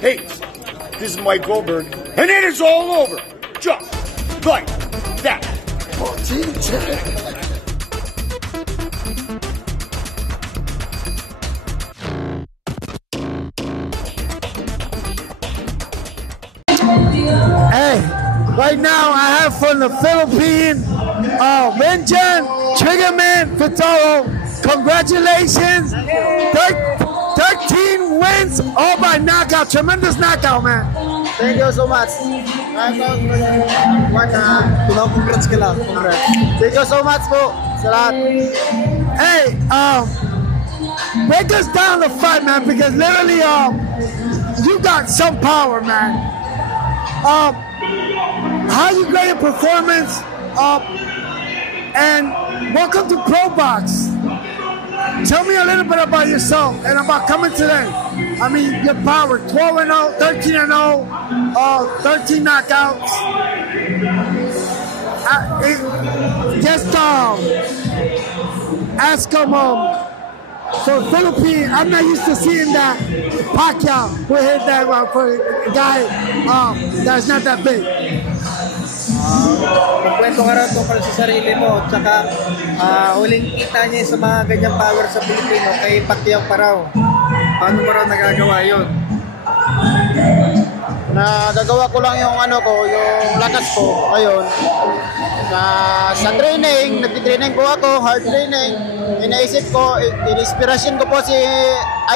Hey, this is Mike Goldberg, and it is all over. Just like that. Oh, hey, right now I have from the Philippines, Renjan Triggerman Fitaro. Congratulations. 13 wins, all by knockout. Tremendous knockout, man. Thank you so much. Congrats ka lang. Congrats. Thank you so much po sa lahat. Hey, break us down the fight, man, because literally, you got some power, man. How you grade your performance? And welcome to Pro Box. Tell me a little bit about yourself and about coming today. I mean, your power, 12-0, 13-0, 13 knockouts. Just ask him for Philippines. I'm not used to seeing that Pacquiao will hit that for a guy that's not that big. Magkwento ka rin tungkol sa sarili mo, tsaka huling kita niya sa mga ganyang power sa Pilipino kay Pacquiao pa raw. Paano mo raw nagagawa yun? Nagagawa ko lang yung yung lakas ko ngayon. Sa training, nagtitraining ko ako, hard training. Inaisip ko, inspirasyon ko po si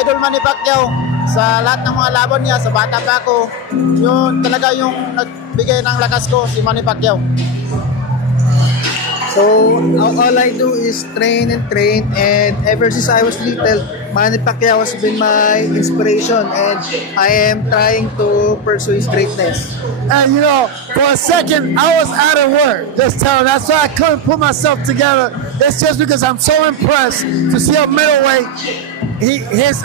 Idol Manny Pacquiao sa lahat ng mga laban niya, sa bata pa ako. Yun talaga yung nagbigay ng lakas ko, si Manny Pacquiao. So, all I do is train, and ever since I was little, Manny Pacquiao has been my inspiration, and I am trying to pursue his greatness. And for a second, I was out of word. Just telling. That's why I couldn't put myself together. It's just because I'm so impressed to see a middleweight, his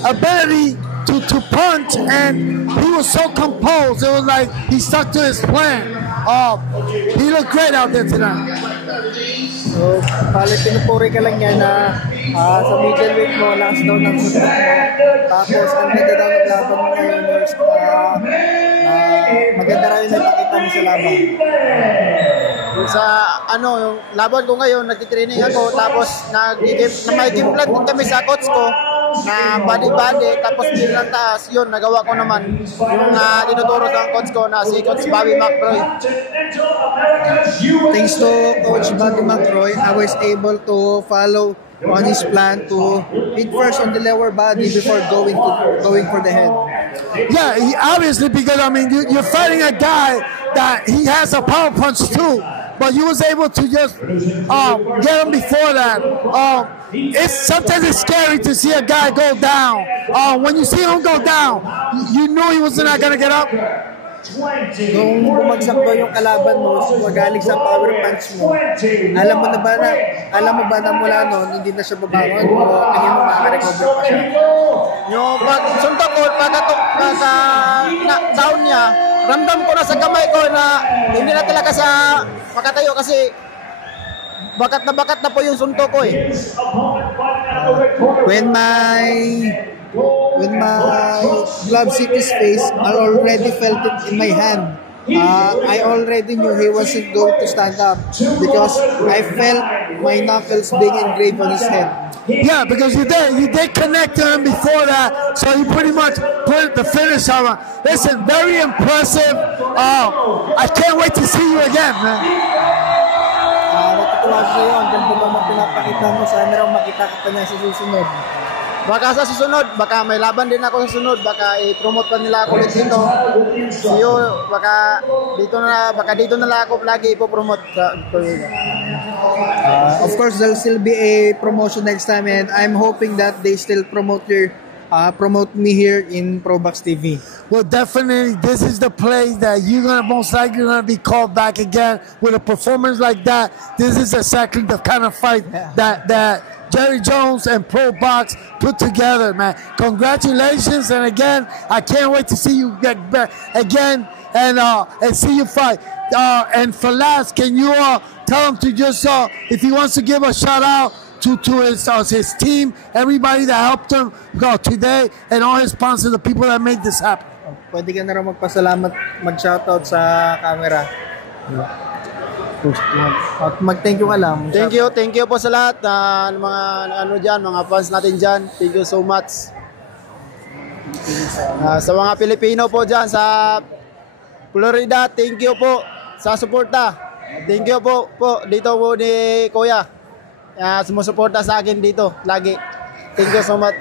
ability to punch, and he was so composed. It was like he stuck to his plan. He looked great out there tonight. So, pinupuri ka lang niya na sa middleweight mo, lakas daw ng suntok mo. Tapos, ang ganda daw ng laban mo ngayon is maganda rin yung nakikita mo sa laban. Sa yung laban ko ngayon, nagtitraining ako, tapos may game plan din kami sa coach ko na body-body, tapos bilang taas, yun, nagawa ko naman yung tinuturo sa coach ko na si Coach Bobby McRoy. Thanks to Coach Bobby McRoy, I was able to follow on his plan to hit first on the lower body before going for the head. Yeah, obviously, because I mean, you're fighting a guy that he has a power punch too, but you was able to just get him before that. Sometimes it's scary to see a guy go down. When you see him go down, you knew he was not gonna get up. Nung bumagsak daw yung kalaban mo, magaling sa power punch mo, alam mo ba na mula noon, hindi na siya babangon, o tingin mo makarecover pa siya? Yung suntok ko, down niya, ramdam ko na sa kamay ko na hindi na talaga sa makatayo kasi bakat na po yung suntok ko eh. When my glove hit his face, I already felt it in my hand. I already knew he wasn't going to stand up because I felt my knuckles being engraved on his head. Yeah, because you did connect to him before that, so he pretty much put the finish on him. Listen, very impressive. I can't wait to see you again, man. Natutuwa sa'yo, ang ganda naman pinapakita mo. Sana raw makita ka pa niya sa susunod. Baka sa susunod, baka may laban din ako sa susunod, baka i-promote pa nila ako ulit dito. See you, baka dito na lang ako lagi ipopromote. Of course, there'll still be a promotion next time, and I'm hoping that they still promote me here in Probox TV. Well, definitely, this is the place that you're gonna most likely be called back again with a performance like that. This is exactly the kind of fight that Jerry Jones and Pro Box put together, man. Congratulations, and again, I can't wait to see you get back again and see you fight. And for last, can you tell him to just if he wants to give a shout out his team, everybody that helped him go today, and all his sponsors, the people that made this happen. Pwede ka na rin magpasalamat, mag-shoutout sa camera. At mag-thank you ka lang. Thank you po sa lahat ng mga ano diyan, mga fans natin diyan. Thank you so much. Sa mga Pilipino po diyan sa Florida, thank you po sa suporta. Thank you po dito po ni Kuya. Sumusuporta sa akin dito lagi. Thank you so much.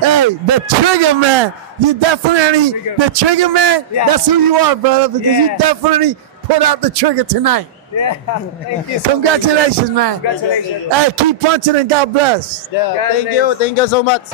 Hey, the Trigger Man. You definitely, the Trigger Man, that's who you are, brother, because you definitely put out the trigger tonight. Yeah, thank you. Congratulations, man. Congratulations. Hey, keep punching and God bless. Yeah, thank you so much.